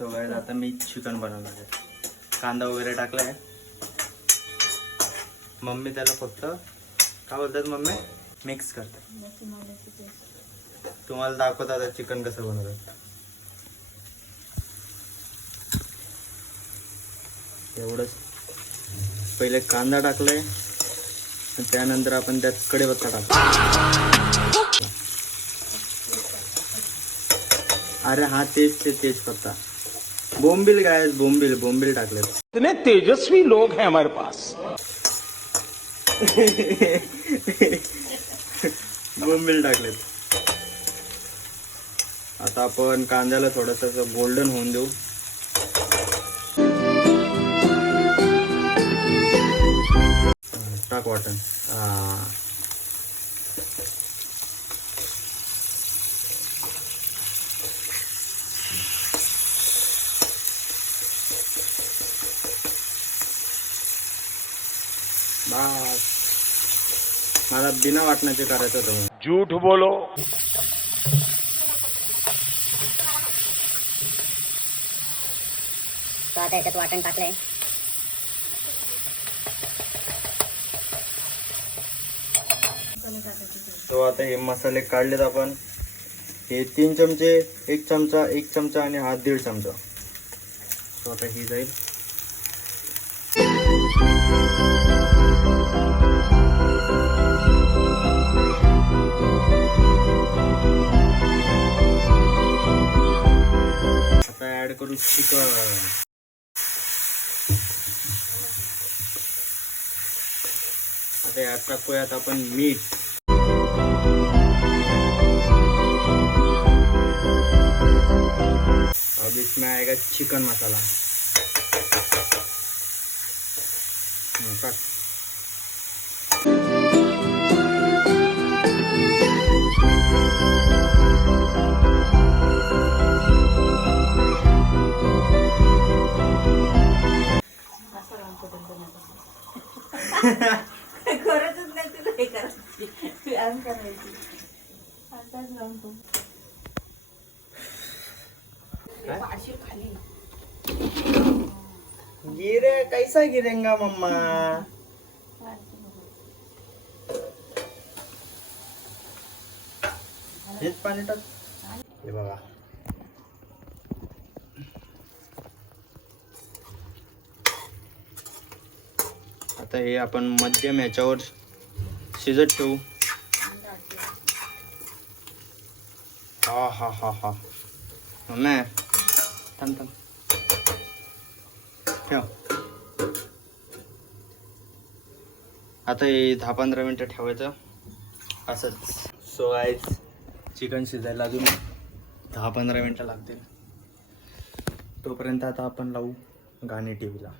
So guys आता मी chicken बनवणार आहे. कांदा वगैरे टाकलाय. मम्मी त्याला फक्त काय बोलतात मम्मी मिक्स करते. तुम्हाला दाखवत आता चिकन कसं बनवतात. एवढंच. पहिले कांदा टाकलाय त्यानंतर आपण त्यात कढीपत्ता टाकतो. अरे हा तेज पत्ता. बोंबिल गायस बोंबिल टाकले. इतने तेजस्वी लोग हैं हमारे पास. बोंबिल टाकलेत. आता आपण कांद्याला थोडस गोल्डन होऊन देऊ. टाक वाटण. बस मला बिना वाटण्याचे करायचं होतं. झूठ बोलो. तो आता याच्यात वाटण टाकलंय. तो आता हे मसाले काढलेत आपण. हे 3 चमचे, 1 चमचा आणि हा 1.5 चमचा. तो आता ही जाईल. आता ऍड करू चिकन. आता यात टाकूयात आपण मीठ. अब इसमें आएगा चिकन मसाला. टाक. गरजच नाही तुला हे करायची. आराम करायची. आताच लावतो. अशी खाली गिरे कैसा गिरेंगा मम्मा. हेच पाणी टाक. हे बघा आता हे आपण मध्यम याच्यावर शिजत ठेवू. हा हा हा हा मम्मी थांब ठेव. आता हे 10-15 मिनटं ठेवायचं असंच. सो गाईस चिकन शिजायला अजून 10-15 मिनटं लागतील. तोपर्यंत आता आपण लावू गाणे टीव्हीला.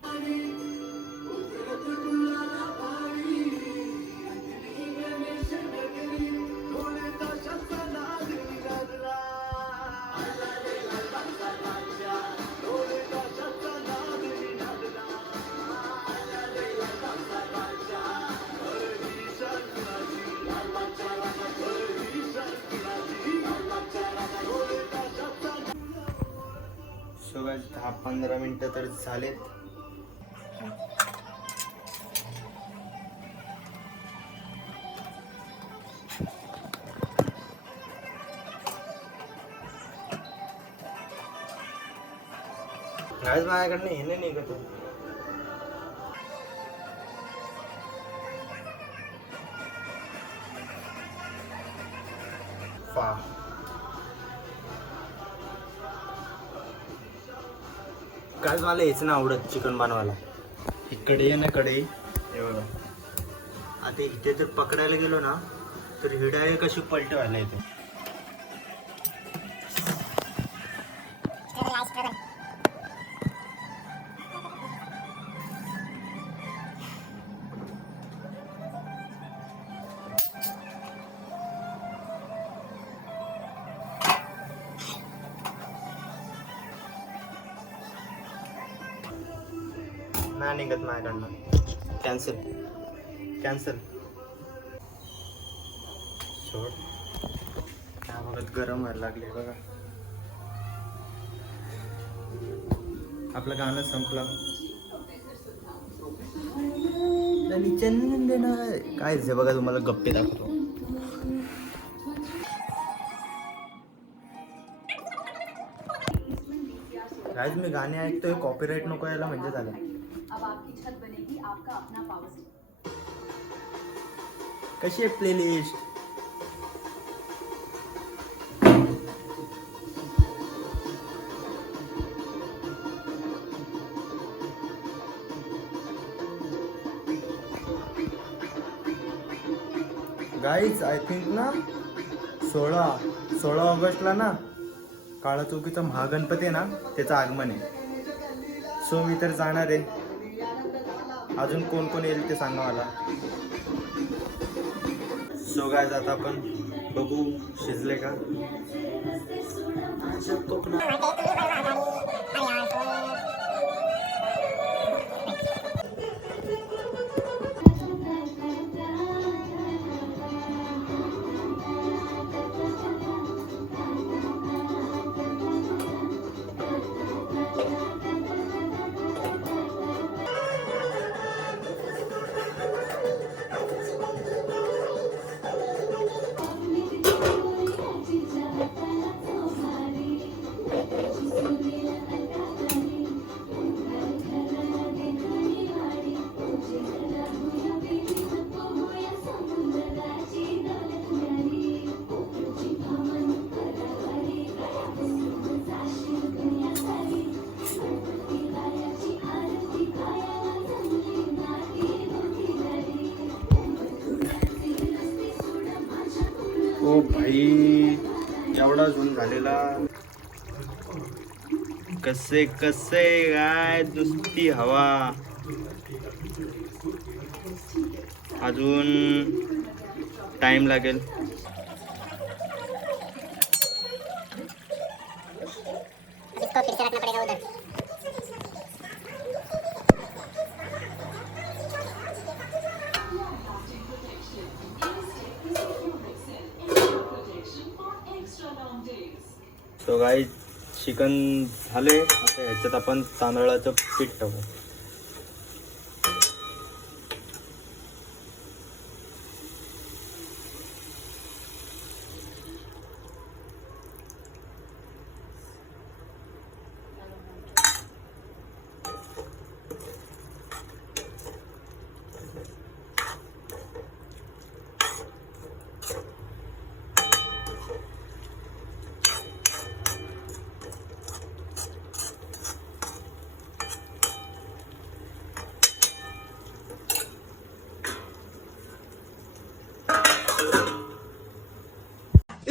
सो गाईस 10-15 मिनटं तर झालेत. गाईस माझ्याकडनं हे नाही निघत. गाईस मला हेच ना आवडत चिकन बनवायला. ही कढई आहे ना कढई हे बघा. आता इथे जर पकडायला गेलो ना तर ही डायरेक्ट कशी पलटी व्हायला येते. नाही निघत माझ्याकडनं. कॅन्सल. सोड. काय बघत गरम व्हायला लागले बघा. आपलं गाणं संपलं. आणि चंदन काय जे बघा तुम्हाला गप्पे दाखवतो. आज मी गाणे ऐकतोय कॉपीराईट नको यायला म्हणजे झालं. कशी आहे प्लेलिस्ट? गाईज आय थिंक ना 16 ऑगस्टला ना काळा चौकीचा महागणपती आहे ना त्याचं आगमन आहे. सो मी तर जाणार आहे. अजून कोण कोण येईल ते सांगा मला. सो गाईज आता आपण बघू शिजले का. ओ भाई एवढा झूम झालेला. कसे कसे काय नुसती हवा. अजून टाइम लागेल. इसको फिर से रखना पड़ेगा उधर. सो गाईज चिकन झाले. आता ह्याच्यात आपण तांदळाचं पीठ टाकू.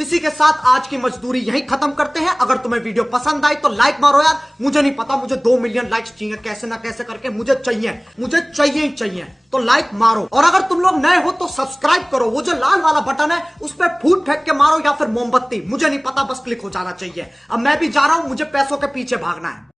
इसी के साथ आज की मजदूरी यहीं खत्म करते हैं. अगर तुम्हें वीडियो पसंद आई तो लाइक मारो यार. मुझे नहीं पता, मुझे 2 मिलियन लाइक्स चाहिए कैसे ना कैसे करके. मुझे चाहिए ही चाहिए. तो लाइक मारो. और अगर तुम लोग नए हो तो सब्सक्राइब करो. वो जो लाल वाला बटन है उस पर फूट फेंक के मारो या फिर मोमबत्ती. मुझे नहीं पता, बस क्लिक हो जाना चाहिए. अब मैं भी जा रहा हूं, मुझे पैसों के पीछे भागना है.